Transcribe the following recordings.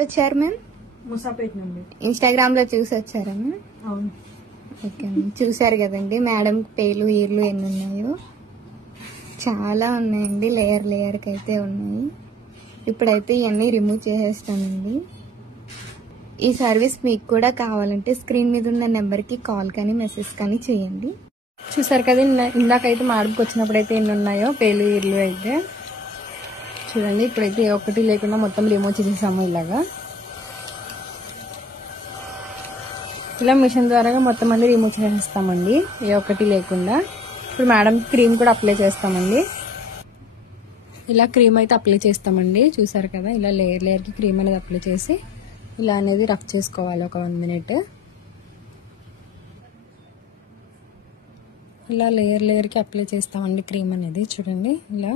వచ్చారు మ్యామ్? ముసాపేట్ నుండి. ఇన్స్టాగ్రామ్ లో చూసి వచ్చారా మ్యామ్? అవును. Okay ma'am. చూసారు కదండి మేడం పేర్లు ఈర్లు ఎన్ని ఉన్నాయో, చాలా ఉన్నాయండి. లేయర్ లేయర్ కి అయితే ఉన్నాయి. ఇప్పుడైతే ఇవన్నీ రిమూవ్ చేసేస్తామండి. ఈ సర్వీస్ మీకు కూడా కావాలంటే స్క్రీన్ మీద ఉన్న నెంబర్ కి కాల్ కానీ మెసేజ్ కానీ చేయండి. చూసారు కదా ఇందాకైతే మేడంకి వచ్చినప్పుడు అయితే ఎన్ని ఉన్నాయో పేర్లు ఈర్లు అయితే చూడండి. ఇప్పుడైతే ఏ ఒక్కటి లేకుండా మొత్తం రిమూవ్ చేసేసాము. ఇలా మిషన్ ద్వారా మొత్తం అన్ని రిమూవ్ చేసేస్తామండి, ఏ ఒక్కటి లేకుండా. ఇప్పుడు మేడం క్రీమ్ కూడా అప్లై చేస్తామండి. ఇలా క్రీమ్ అయితే అప్లై చేస్తామండి. చూసారు కదా, ఇలా లేయర్ లేయర్ కి క్రీమ్ అనేది అప్లై చేసి ఇలా అనేది రఫ్ చేసుకోవాలి ఒక 1 minute. ఇలా లేయర్ లేయర్ కి అప్లై చేస్తామండి క్రీమ్ అనేది. చూడండి, ఇలా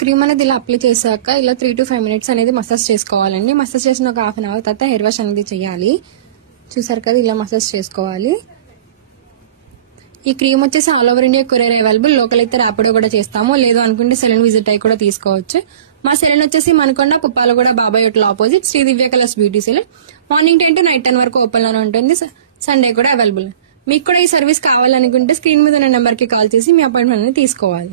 క్రీమ్ అనేది ఇలా అప్లై చేశాక ఇలా 3 to 5 minutes అనేది మసాజ్ చేసుకోవాలండి. మసాజ్ చేసిన ఒక 1/2 hour తర్వాత హెయిర్ వాష్ అనేది చేయాలి. చూసారు కదా, ఇలా మసాజ్ చేసుకోవాలి. ఈ క్రీమ్ వచ్చేసి all over India courier available. Local అయితే ర్యాపిడో కూడా చేస్తాము, లేదు అనుకుంటే సెలూన్ విజిట్ అయ్యి కూడా తీసుకోవచ్చు. మా సెలూన్ వచ్చేసి Manikonda Puppalaguda Babai hotel opposite Sri Divya colours beauty salon. Morning 10 to night 10 వరకు ఓపెన్ లోనే ఉంటుంది. సండే కూడా అవైలబుల్. మీకు కూడా ఈ సర్వీస్ కావాలనుకుంటే స్క్రీన్ మీద ఉన్న నెంబర్ కి కాల్ చేసి మీ అపాయింట్మెంట్ అనేది తీసుకోవాలి.